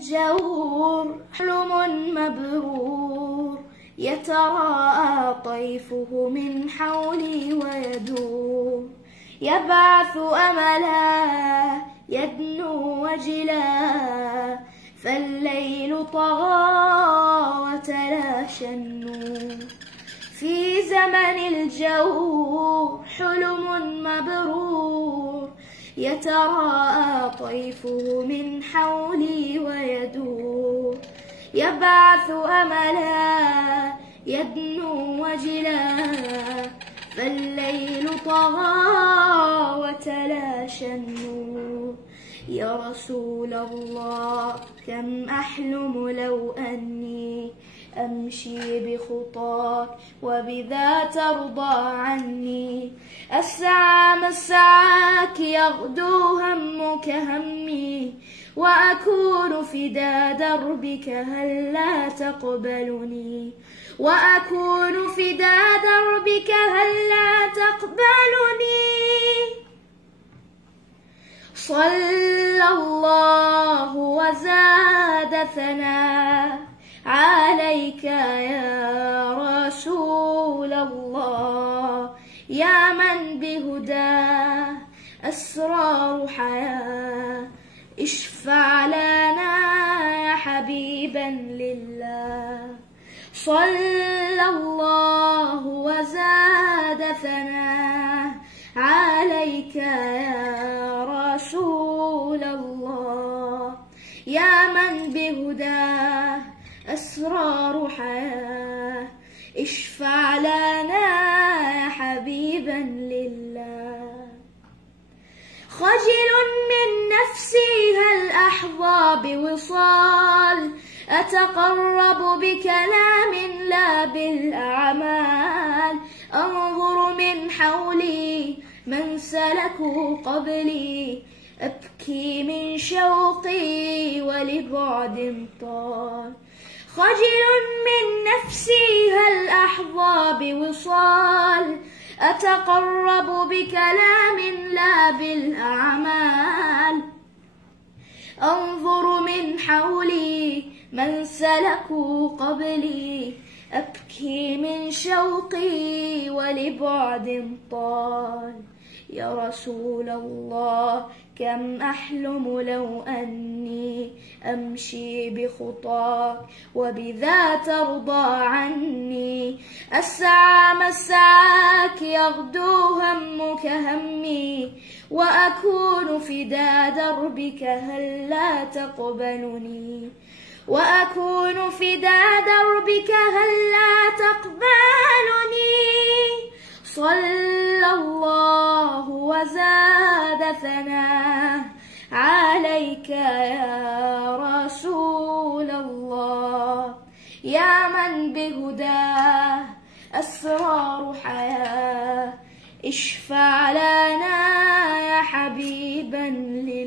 جور حلم مبرور يتراءى طيفه من حولي ويدور يبعث أملا يدنو وجلا فالليل طغى وتلاشى النور في زمن الجور حلم مبرور يتراءى طيفه من حولي ويدور يبعث أملا يدنو وجلا فالليل طغى وتلاشى النور يا رسول الله كم أحلم لو أني أمشي بخطاك وبذا ترضى عني أسعى مسعاك يغدو همك همي وأكون فدا دربك هلا تقبلني وأكون فدا دربك هلا تقبلني صلى الله وزاد ثناء عليك يا رسول الله يا من بهداه أسرار حياة اشفع لنا يا حبيبا لله صلى الله وزاد ثناء عليك يا رسول الله يا من بهداه أسرار حياة اشفع لنا يا حبيبا لله خجل من نفسي هل أحظى بوصال أتقرب بكلام لا بالأعمال أنظر من حولي من سلكوا قبلي أبكي من شوقي ولبعد طال خجل من نفسي هل أحظى بوصال أتقرب بكلام لا بالأعمال أنظر من حولي من سلكوا قبلي أبكي من شوقي ولبعد طال يا رسول الله كم أحلم لو أني أمشي بخطاك وبذا ترضى عني أسعى مسعاك يغدو همك همي وأكون فدا دربك هلا تقبلني وأكون فدا دربك هلا تقبلني صلى الله وزاد ثناء عليك يا رسول الله يا من بهداه أسرار حياة اشفع لنا يا حبيبا لله